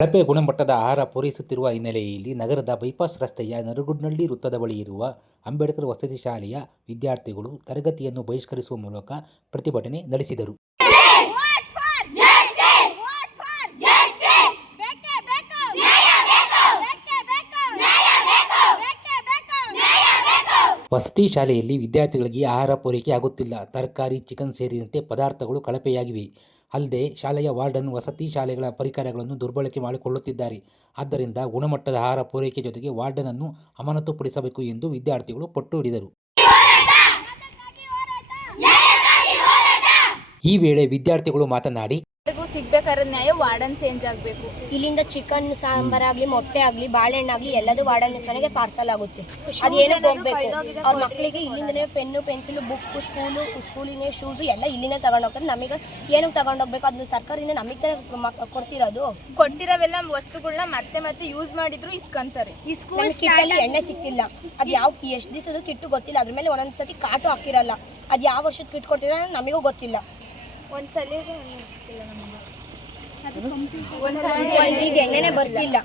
ಕಳಪೆ ಗುಣಮಟ್ಟದ ಆಹಾರ ಪೂರೈಸುತ್ತಿರುವ ಹಿನ್ನೆಲೆಯಲ್ಲಿ ನಗರದ ಬೈಪಾಸ್ ರಸ್ತೆಯ ನರಗುಡ್ನಳ್ಳಿ ವೃತ್ತದ ಬಳಿ ಇರುವ ಅಂಬೇಡ್ಕರ್ ವಸತಿ ಶಾಲೆಯ ವಿದ್ಯಾರ್ಥಿಗಳು ತರಗತಿಯನ್ನು ಬಹಿಷ್ಕರಿಸುವ ಮೂಲಕ ಪ್ರತಿಭಟನೆ ನಡೆಸಿದರು. ವಸತಿ ಶಾಲೆಯಲ್ಲಿ ವಿದ್ಯಾರ್ಥಿಗಳಿಗೆ ಆಹಾರ ಪೂರೈಕೆ ಆಗುತ್ತಿಲ್ಲ. ತರಕಾರಿ, ಚಿಕನ್ ಸೇರಿದಂತೆ ಪದಾರ್ಥಗಳು ಕಳಪೆಯಾಗಿವೆ. ಅಲ್ಲದೆ ಶಾಲೆಯ ವಾರ್ಡನ್ ವಸತಿ ಶಾಲೆಗಳ ಪರಿಕರಗಳನ್ನು ದುರ್ಬಳಕೆ ಮಾಡಿಕೊಳ್ಳುತ್ತಿದ್ದಾರೆ. ಆದ್ದರಿಂದ ಗುಣಮಟ್ಟದ ಆಹಾರ ಪೂರೈಕೆ ಜೊತೆಗೆ ವಾರ್ಡನ್ ಅನ್ನು ಅಮಾನತುಪಡಿಸಬೇಕು ಎಂದು ವಿದ್ಯಾರ್ಥಿಗಳು ಪಟ್ಟು ಹಿಡಿದರು. ಈ ವೇಳೆ ವಿದ್ಯಾರ್ಥಿಗಳು ಮಾತನಾಡಿ, ಸಿಗ್ಬೇಕಾದ ನ್ಯಾಯ ವಾರ್ಡನ್ ಚೇಂಜ್ ಆಗಬೇಕು. ಇಲ್ಲಿಂದ ಚಿಕನ್ ಸಾಂಬಾರಾಗ್ಲಿ, ಮೊಟ್ಟೆ ಆಗಲಿ, ಬಾಳೆಹಣ್ಣಾಗ್ಲಿ ಎಲ್ಲದೂ ವಾರ್ಡನ್ ಹೆಸರಿಗೆ ಪಾರ್ಸಲ್ ಆಗುತ್ತೆ. ಅದೇನಕ್ಕೆ ಹೋಗ್ಬೇಕು? ಅವ್ರ ಮಕ್ಕಳಿಗೆ ಇಲ್ಲಿಂದನೇ ಪೆನ್ನು, ಪೆನ್ಸಿಲು, ಬುಕ್ಕು, ಸ್ಕೂಲಿನ ಶೂಸು ಎಲ್ಲ ಇಲ್ಲಿಂದ ತಗೊಂಡೋಗ್ತಾರೆ. ನಮಗೆ ಏನಕ್ಕೆ ತಗೊಂಡೋಗ್ಬೇಕು? ಅದನ್ನ ಸರ್ಕಾರದಿಂದ ನಮಗೆ ಕೊಡ್ತಿರೋದು. ಕೊಟ್ಟಿರೋವೆಲ್ಲ ವಸ್ತುಗಳನ್ನ ಮತ್ತೆ ಮತ್ತೆ ಯೂಸ್ ಮಾಡಿದ್ರು ಇಸ್ಕೊಂತಾರೆ. ಈ ಸ್ಕೂಲ್ ಕಿಟ್ಟಲ್ಲಿ ಎಣ್ಣೆ ಸಿಕ್ತಿಲ್ಲ. ಅದು ಯಾವ ಎಷ್ಟು ದಿವಸದ ಕಿಟ್ಟು ಗೊತ್ತಿಲ್ಲ. ಅದ್ರ ಮೇಲೆ ಒಂದೊಂದ್ಸತಿ ಕಾಟು ಹಾಕಿರಲ್ಲ. ಅದು ಯಾವ ವರ್ಷದ ಕಿಟ್ ಕೊಡ್ತಿರೋ ನಮಗೂ ಗೊತ್ತಿಲ್ಲ. ಒಂದ್ಸಲ ಈಗ ಎಣ್ಣೆನೇ ಬರ್ತಿಲ್ಲ.